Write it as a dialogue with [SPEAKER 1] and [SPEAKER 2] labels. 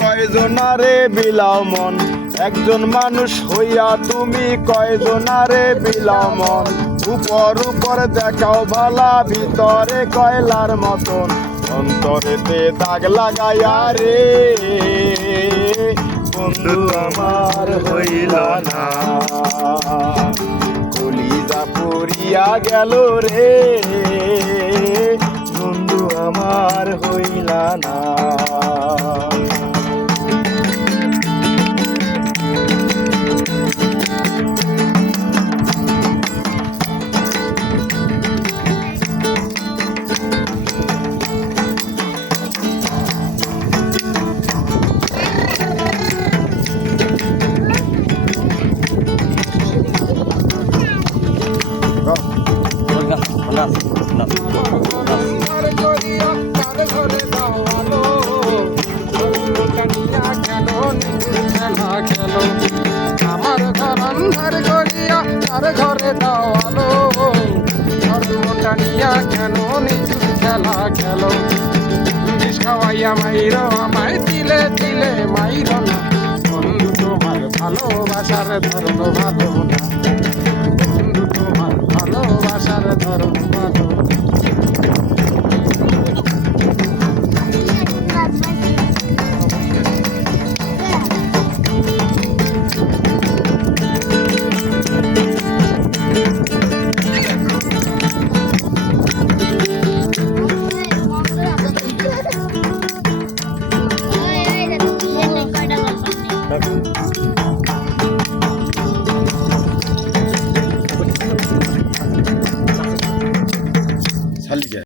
[SPEAKER 1] কয়জনারে বিলাও মন? একজন মানুষ হইয়া তুমি কয়জনারে বিলাও মন? উপর উপর দেখাও ভালা, ভিতরে কয়লার মতন। অন্তরেতে দাগ লাগাইয়া রে, বন্ধু আমার হইল না। কলিজা পড়িয়া গেল রে। আমার
[SPEAKER 2] ঘরে অন্ধার করিয়া তার ঘরে দাওয়ালো ধর্মটানিয়া কেন নিজের খেলা খেলো বিষ খাওয়াইয়া মাইর আমায় দিলে দিলে মাইর না বন্ধু তোমার ভালোবাসার ধর্ম ভালো ভাষার ধরন ভালো Thank you.